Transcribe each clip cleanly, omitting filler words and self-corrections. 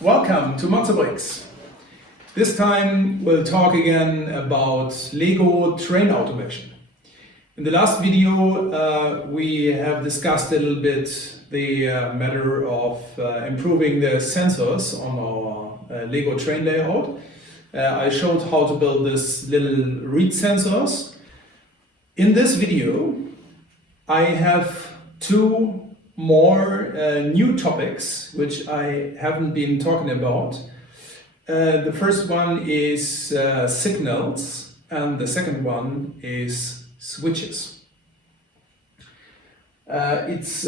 Welcome to MattzoControllers. This time we'll talk again about Lego train automation. In the last video we have discussed a little bit the matter of improving the sensors on our Lego train layout. I showed how to build this little reed sensors. In this video I have two more new topics which I haven't been talking about. The first one is signals and the second one is switches. It's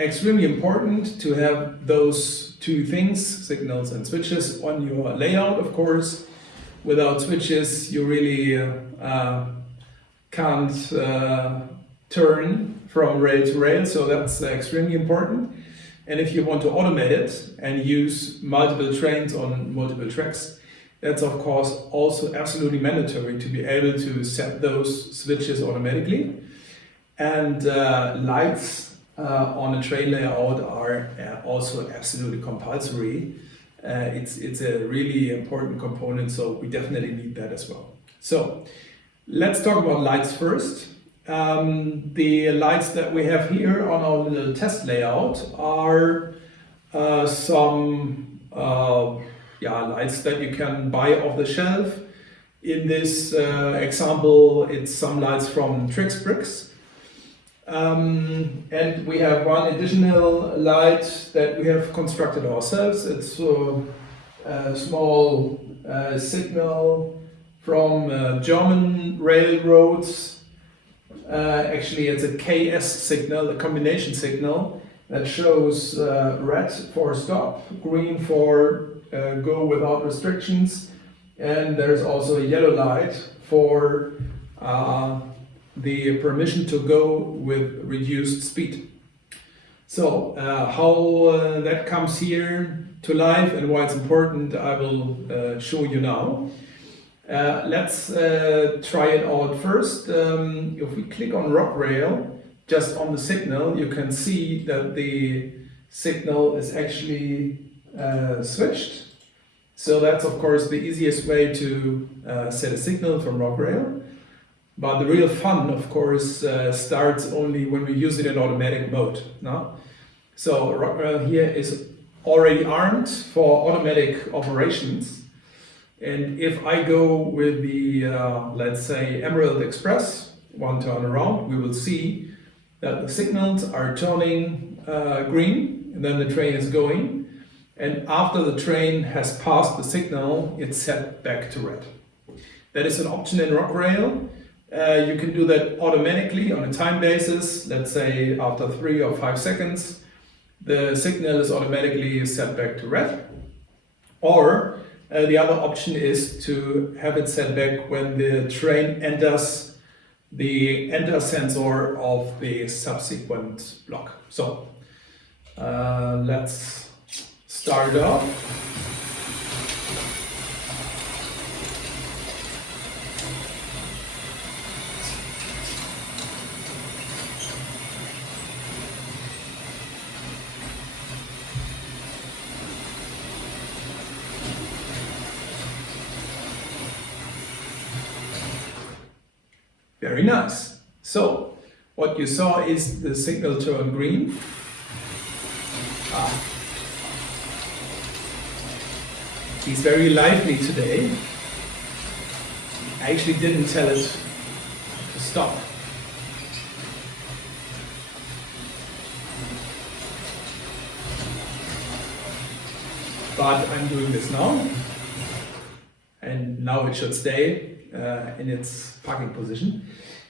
extremely important to have those two things, signals and switches, on your layout, of course. Without switches you really can't turn from rail to rail, so that's extremely important. And if you want to automate it and use multiple trains on multiple tracks, that's of course also absolutely mandatory to be able to set those switches automatically. And lights on a train layout are also absolutely compulsory. It's a really important component, so we definitely need that as well. So let's talk about lights first. The lights that we have here on our little test layout are some lights that you can buy off the shelf. In this example, it's some lights from Trix Bricks. And we have one additional light that we have constructed ourselves. It's a small signal from German railroads. Actually, it's a KS signal, a combination signal that shows red for stop, green for go without restrictions, and there's also a yellow light for the permission to go with reduced speed. So how that comes here to life and why it's important, I will show you now. Let's try it out first. If we click on Rocrail, just on the signal, you can see that the signal is actually switched. So that's of course the easiest way to set a signal from Rocrail. But the real fun, of course, starts only when we use it in automatic mode. No? So Rocrail here is already armed for automatic operations. And if I go with the, let's say, Emerald Express, one turn around, we will see that the signals are turning green, and then the train is going. And after the train has passed the signal, it's set back to red. That is an option in Rocrail. You can do that automatically on a time basis. Let's say after 3 or 5 seconds, the signal is automatically set back to red. Or the other option is to have it set back when the train enters the enter sensor of the subsequent block. So let's start it off. Very nice. So what you saw is the signal turn green. He's very lively today. I actually didn't tell it to stop. But I'm doing this now. And now it should stay in its parking position.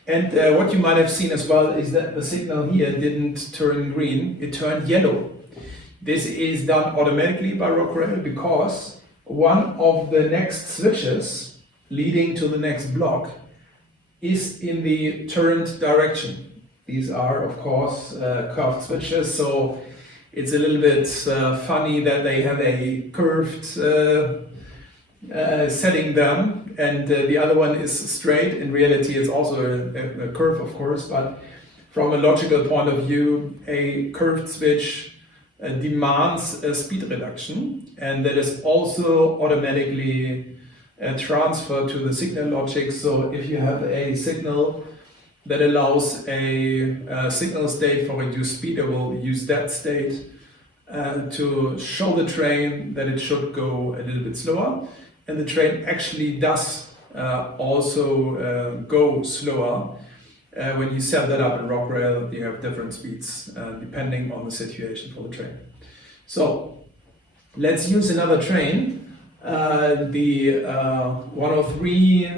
And what you might have seen as well is that the signal here didn't turn green, it turned yellow. This is done automatically by Rocrail because one of the next switches leading to the next block is in the turned direction. These are of course curved switches, so it's a little bit funny that they have a curved setting them, and the other one is straight. In reality it's also a curve, of course, but from a logical point of view, a curved switch demands a speed reduction, and that is also automatically transferred to the signal logic. So if you have a signal that allows a signal state for reduced speed, it will use that state to show the train that it should go a little bit slower, and the train actually does also go slower. When you set that up in Rocrail, you have different speeds depending on the situation for the train. So let's use another train, the 103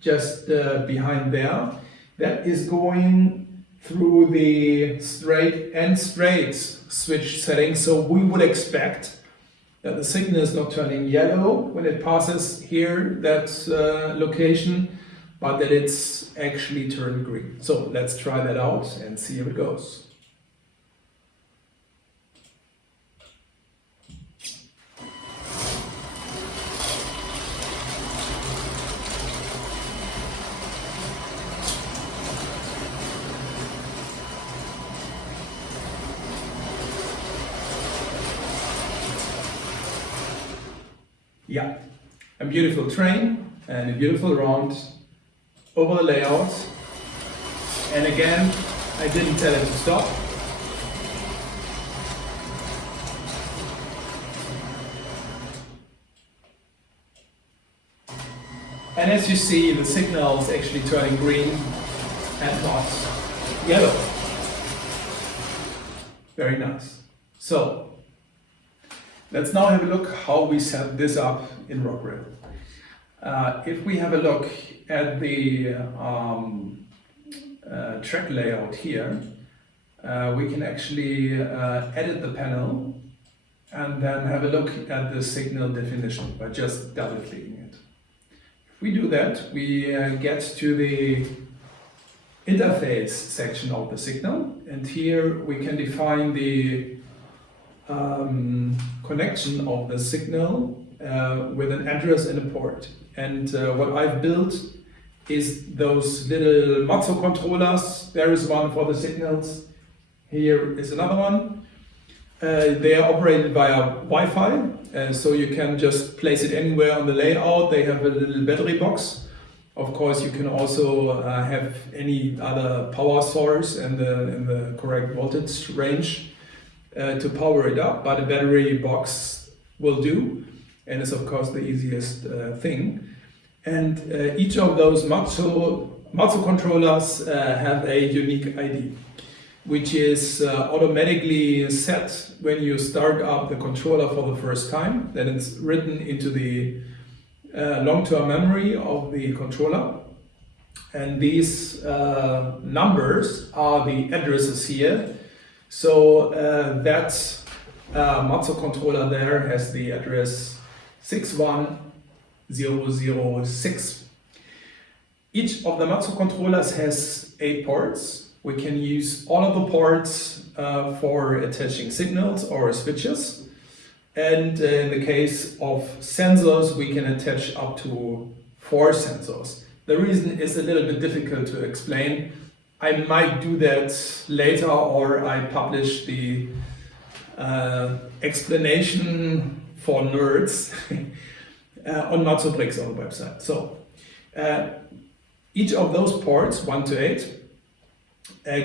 just behind there. That is going through the straight and straight switch setting. So we would expect that the signal is not turning yellow when it passes here, that location, but that it's actually turned green. So let's try that out and see how it goes. Yeah, a beautiful train and a beautiful round over the layout. And again, I didn't tell it to stop. And as you see, the signal is actually turning green and not yellow. Very nice. So let's now have a look how we set this up in Rocrail. If we have a look at the track layout here, we can actually edit the panel and then have a look at the signal definition by just double clicking it. If we do that, we get to the interface section of the signal, and here we can define the connection of the signal with an address and a port. And what I've built is those little MattzoControllers. There is one for the signals. Here is another one. They are operated via Wi-Fi, so you can just place it anywhere on the layout. They have a little battery box. Of course, you can also have any other power source in the correct voltage range to power it up, but a battery box will do, and is of course the easiest thing. And each of those MattzoControllers have a unique ID, which is automatically set when you start up the controller for the first time. Then it's written into the long-term memory of the controller. And these numbers are the addresses here. So that MattzoController there has the address 61006. Each of the MattzoControllers has 8 ports. We can use all of the ports for attaching signals or switches. And in the case of sensors, we can attach up to 4 sensors. The reason is a little bit difficult to explain. I might do that later, or I publish the explanation for nerds on MattzoBricks on the website. So each of those ports, 1 to 8,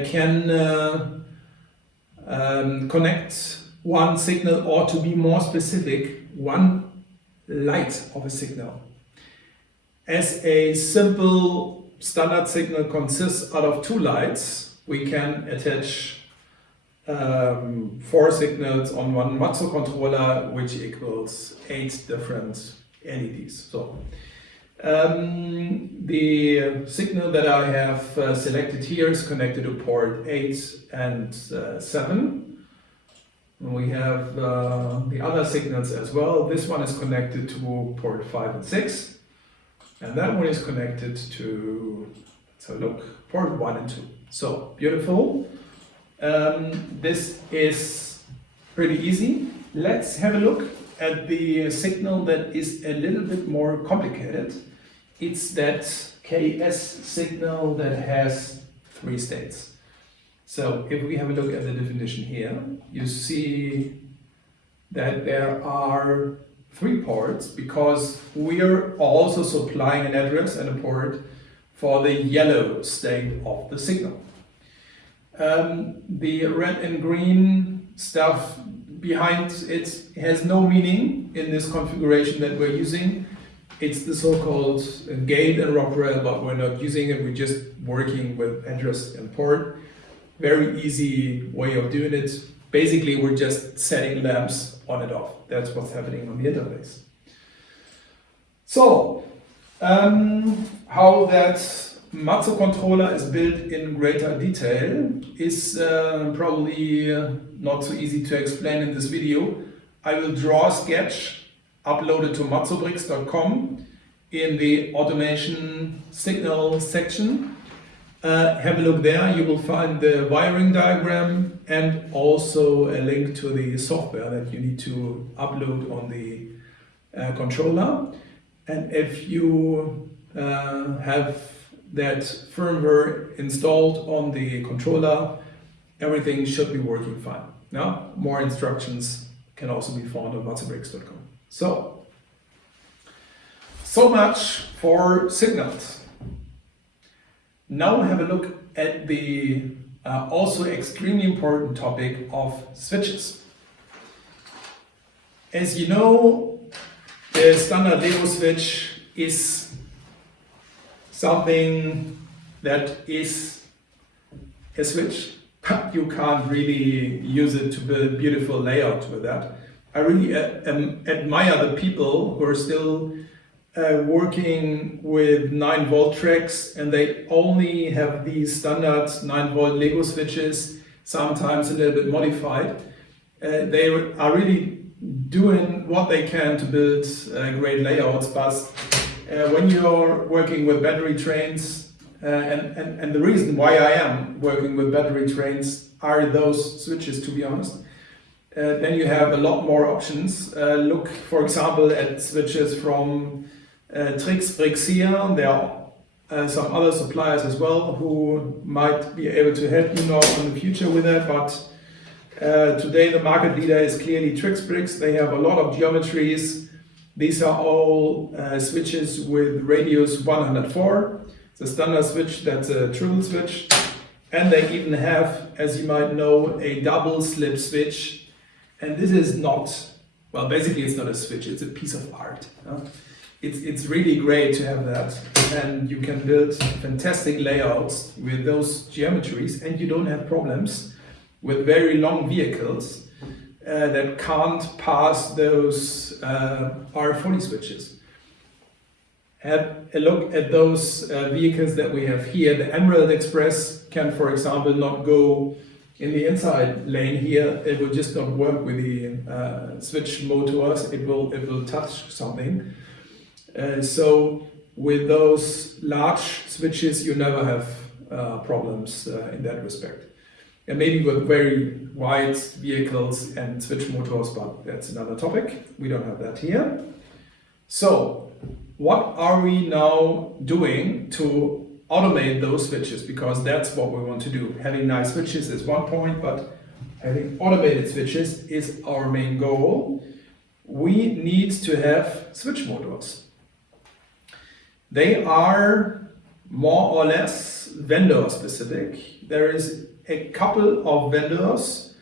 can connect one signal, or to be more specific, one light of a signal. As a simple standard signal consists out of 2 lights, we can attach 4 signals on one MattzoController, which equals 8 different LEDs. So the signal that I have selected here is connected to port 8 and 7. And we have the other signals as well. This one is connected to port 5 and 6. And that one is connected to, let's have a look, port 1 and 2. So, beautiful. This is pretty easy. Let's have a look at the signal that is a little bit more complicated. It's that KS signal that has 3 states. So if we have a look at the definition here, you see that there are 3 ports because we are also supplying an address and a port for the yellow state of the signal. The red and green stuff behind it has no meaning in this configuration that we're using. It's the so-called gate in Rocrail, but we're not using it. We're just working with address and port. Very easy way of doing it. Basically, we're just setting lamps on and off. That's what's happening on the interface. So, how that MattzoController is built in greater detail is probably not so easy to explain in this video. I will draw a sketch, upload it to MattzoBricks.com in the automation signal section. Have a look there, you will find the wiring diagram and also a link to the software that you need to upload on the controller. And if you have that firmware installed on the controller, everything should be working fine. Now, more instructions can also be found on MattzoBricks.com. So much for signals. Now have a look at the also extremely important topic of switches. As you know, the standard Lego switch is something that is a switch, but you can't really use it to build beautiful layouts with that. I really admire the people who are still working with 9-volt tracks and they only have these standard 9-volt Lego switches, sometimes a little bit modified. They are really doing what they can to build great layouts, but when you're working with battery trains, and the reason why I am working with battery trains are those switches, to be honest, then you have a lot more options. Look, for example, at switches from Bricks here. There are some other suppliers as well who might be able to help you now in the future with that, but today the market leader is clearly Bricks. They have a lot of geometries. These are all switches with radius 104. It's a standard switch, that's a triple switch. And they even have, as you might know, a double slip switch. And this is not, well, basically it's not a switch, it's a piece of art. It's really great to have that. And you can build fantastic layouts with those geometries and you don't have problems with very long vehicles that can't pass those R40 switches. Have a look at those vehicles that we have here. The Emerald Express can, for example, not go in the inside lane here. It will just not work with the switch motors. It will touch something. So with those large switches, you never have problems in that respect. And maybe with very wide vehicles and switch motors, but that's another topic. We don't have that here. So what are we now doing to automate those switches? Because that's what we want to do. Having nice switches is one point, but having automated switches is our main goal. We need to have switch motors. They are more or less vendor specific. There is a couple of vendors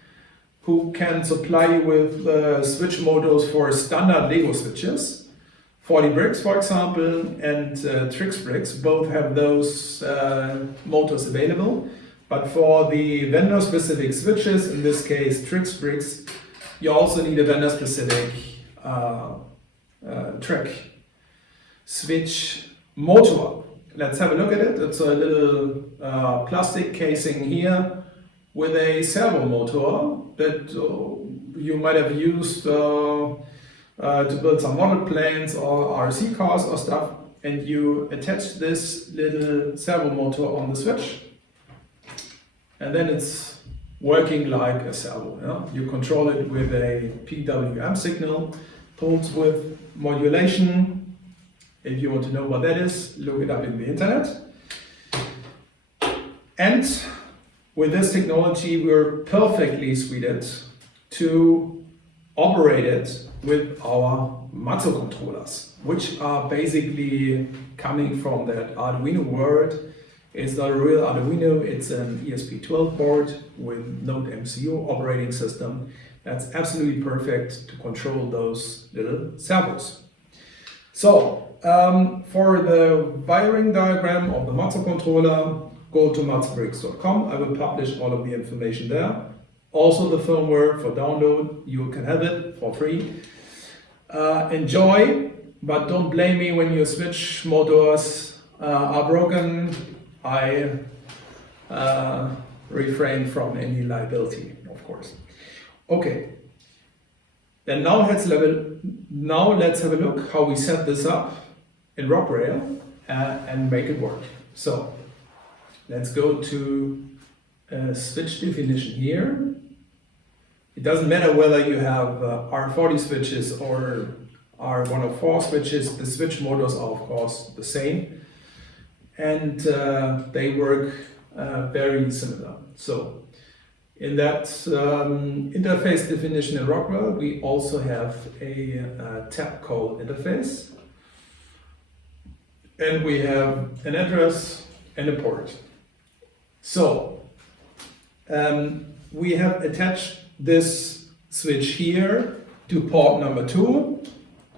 who can supply you with switch motors for standard Lego switches. 40 Bricks, for example, and Bricks both have those motors available. But for the vendor-specific switches, in this case Bricks, you also need a vendor-specific track switch motor. Let's have a look at it. It's a little plastic casing here with a servo motor that you might have used to build some model planes or RC cars or stuff, and you attach this little servo motor on the switch and then it's working like a servo. Yeah? You control it with a PWM signal, pulse width modulation. If you want to know what that is, look it up in the internet. And With this technology, we're perfectly suited to operate it with our MattzoControllers, which are basically coming from that Arduino world. It's not a real Arduino, it's an ESP12 board with Node MCU operating system. That's absolutely perfect to control those little servos. So, for the wiring diagram of the MattzoController, go to mattzobricks.com. I will publish all of the information there. Also the firmware for download, you can have it for free. Enjoy, but don't blame me when your switch motors are broken. I refrain from any liability, of course. Okay, then now let's have a look how we set this up in Rocrail and make it work. So let's go to switch definition here. It doesn't matter whether you have R40 switches or R104 switches, the switch motors are of course the same, and they work very similar. So in that interface definition in Rocrail, we also have a tab call interface, and we have an address and a port. So we have attached this switch here to port number 2.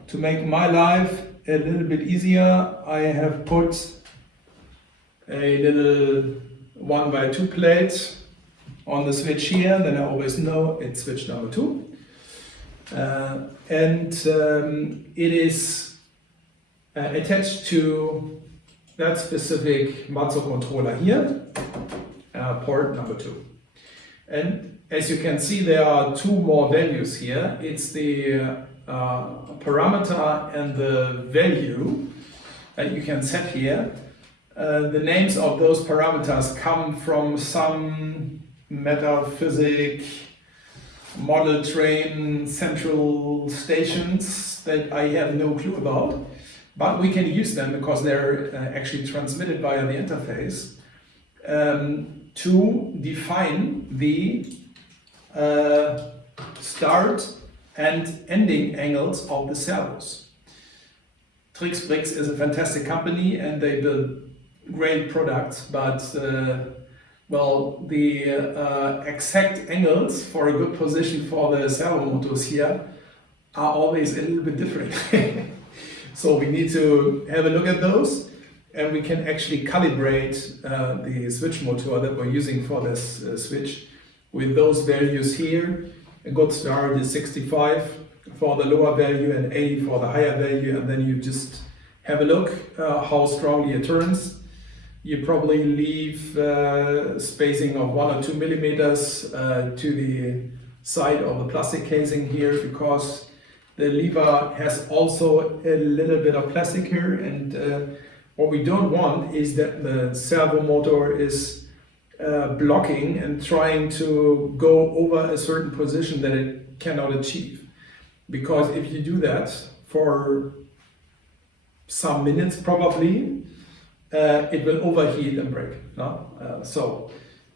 To make my life a little bit easier, I have put a little 1x2 plate on the switch here, then I always know it's switch number 2. It is attached to that specific MattzoController here, port number 2. And as you can see, there are 2 more values here. It's the parameter and the value that you can set here. The names of those parameters come from some metaphysic model train central stations that I have no clue about, but we can use them because they're actually transmitted via the interface to define the start and ending angles of the servos. Bricks is a fantastic company and they build great products, but well, the exact angles for a good position for the servo motors here are always a little bit different. So we need to have a look at those, and we can actually calibrate the switch motor that we're using for this switch with those values here. A good start is 65 for the lower value and 80 for the higher value, and then you just have a look how strongly it turns. You probably leave spacing of 1 or 2 millimeters to the side of the plastic casing here, because the lever has also a little bit of plastic here, and what we don't want is that the servo motor is blocking and trying to go over a certain position that it cannot achieve. Because if you do that for some minutes probably, it will overheat and break. No? So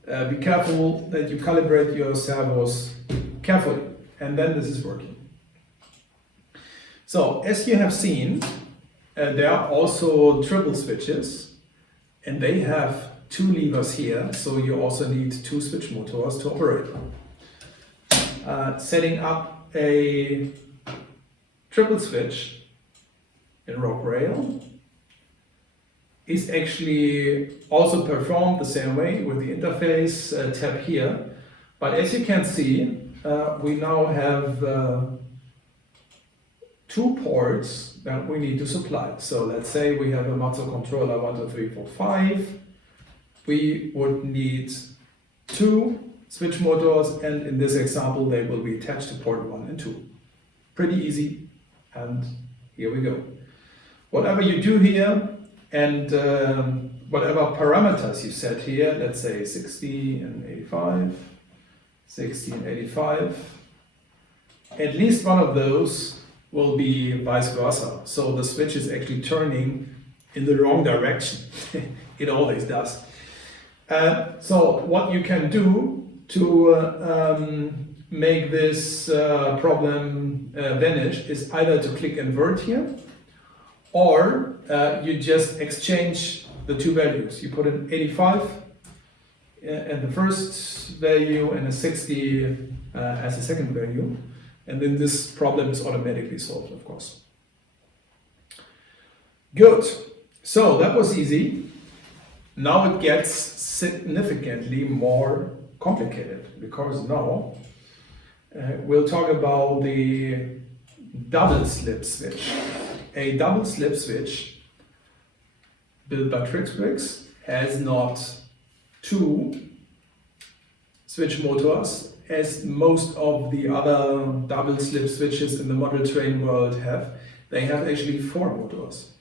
be careful that you calibrate your servos carefully, and then this is working. So as you have seen, there are also triple switches, and they have 2 levers here, so you also need 2 switch motors to operate them. Setting up a triple switch in Rocrail is actually also performed the same way with the interface tab here, but as you can see, we now have 2 ports that we need to supply. So let's say we have a MattzoController 1, 2, 3, 4, 5. We would need 2 switch motors, and in this example they will be attached to port 1 and 2. Pretty easy, and here we go. Whatever you do here, and whatever parameters you set here, let's say 60 and 85, 60 and 85, at least one of those will be vice versa. So the switch is actually turning in the wrong direction. It always does. So what you can do to make this problem vanish is either to click invert here, or you just exchange the two values. You put an 85 at the first value and a 60 as a second value, and then this problem is automatically solved, of course. Good. So that was easy. Now it gets significantly more complicated, because now we'll talk about the double slip switch. A double slip switch built by Trixbricks has not two switch motors as most of the other double slip switches in the model train world have. They have actually 4 motors.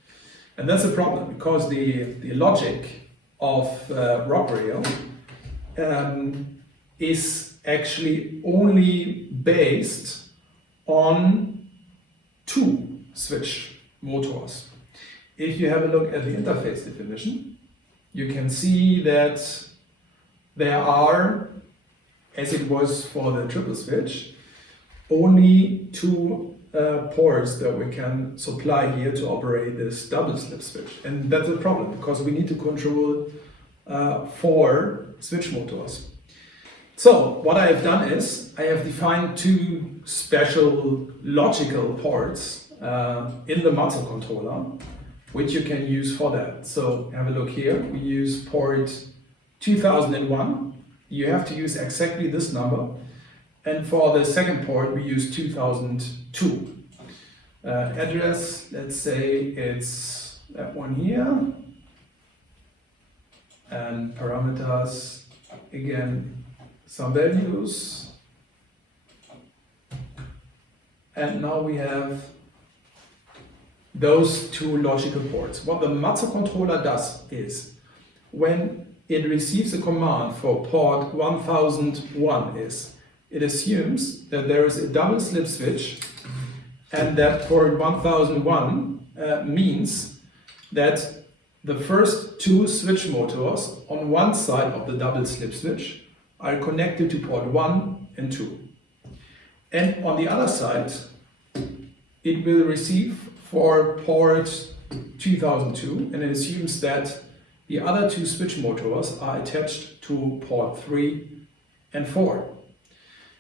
And that's a problem, because the logic of Rocrail is actually only based on 2 switch motors. If you have a look at the interface definition, you can see that there are, as it was for the triple switch, only 2 ports that we can supply here to operate this double slip switch. And that's a problem, because we need to control 4 switch motors. So what I have done is I have defined 2 special logical ports in the MattzoController, which you can use for that. So have a look here. We use port 2001. You have to use exactly this number. And for the second port, we use 2002. Address, let's say it's that one here. And parameters, again, some values. And now we have those 2 logical ports. What the MattzoController does is, when it receives a command for port 1001 it assumes that there is a double slip switch, and that port 1001 means that the first 2 switch motors on one side of the double slip switch are connected to port 1 and 2. And on the other side, it will receive for port 2002, and it assumes that the other 2 switch motors are attached to port 3 and 4.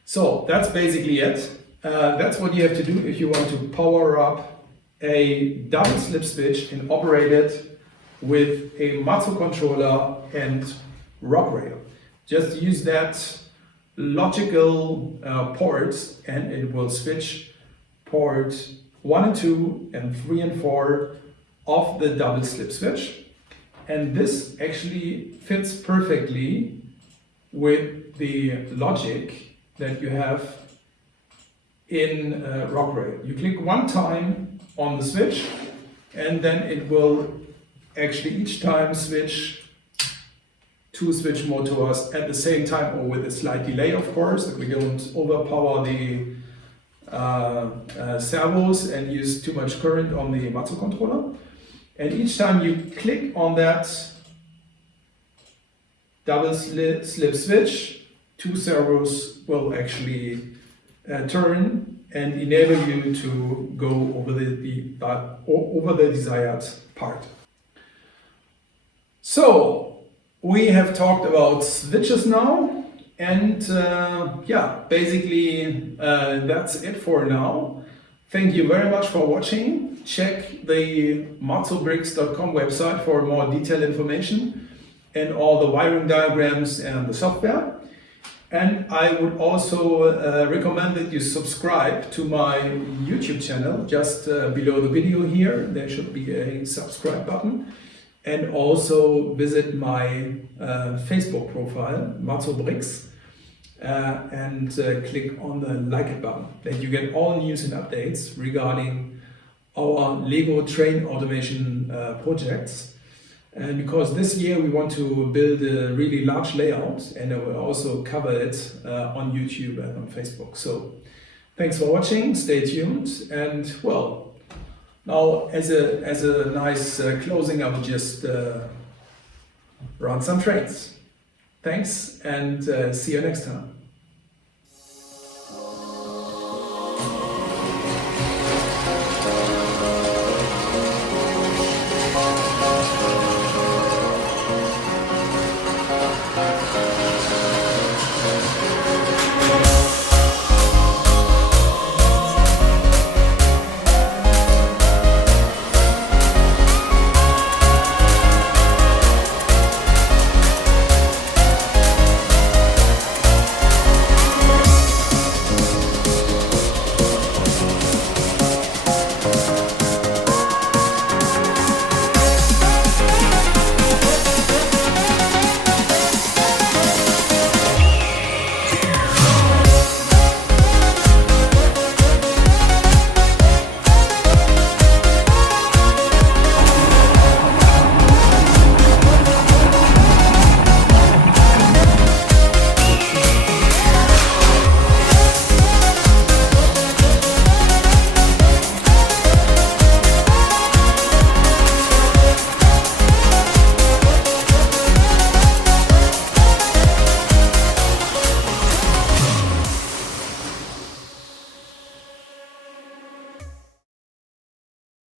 So that's basically it. That's what you have to do if you want to power up a double slip switch and operate it with a MattzoController and Rocrail. Just use that logical ports, and it will switch port 1 and 2 and 3 and 4 of the double slip switch. And this actually fits perfectly with the logic that you have in Rocrail. You click one time on the switch, and then it will actually each time switch 2 switch motors at the same time, or with a slight delay, of course, that we don't overpower the servos and use too much current on the MattzoController. And each time you click on that double slip switch, 2 servos will actually turn and enable you to go over the desired part. So we have talked about switches now, and yeah, basically that's it for now. Thank you very much for watching. Check the MattzoBricks.com website for more detailed information and all the wiring diagrams and the software. And I would also recommend that you subscribe to my YouTube channel. Just below the video here, there should be a subscribe button. And also visit my Facebook profile, MattzoBricks, and click on the like it button. Then you get all news and updates regarding our Lego train automation projects. And because this year we want to build a really large layout, and I will also cover it on YouTube and on Facebook. So thanks for watching, stay tuned, and well, now as a nice closing, I will just run some trains. Thanks, and see you next time.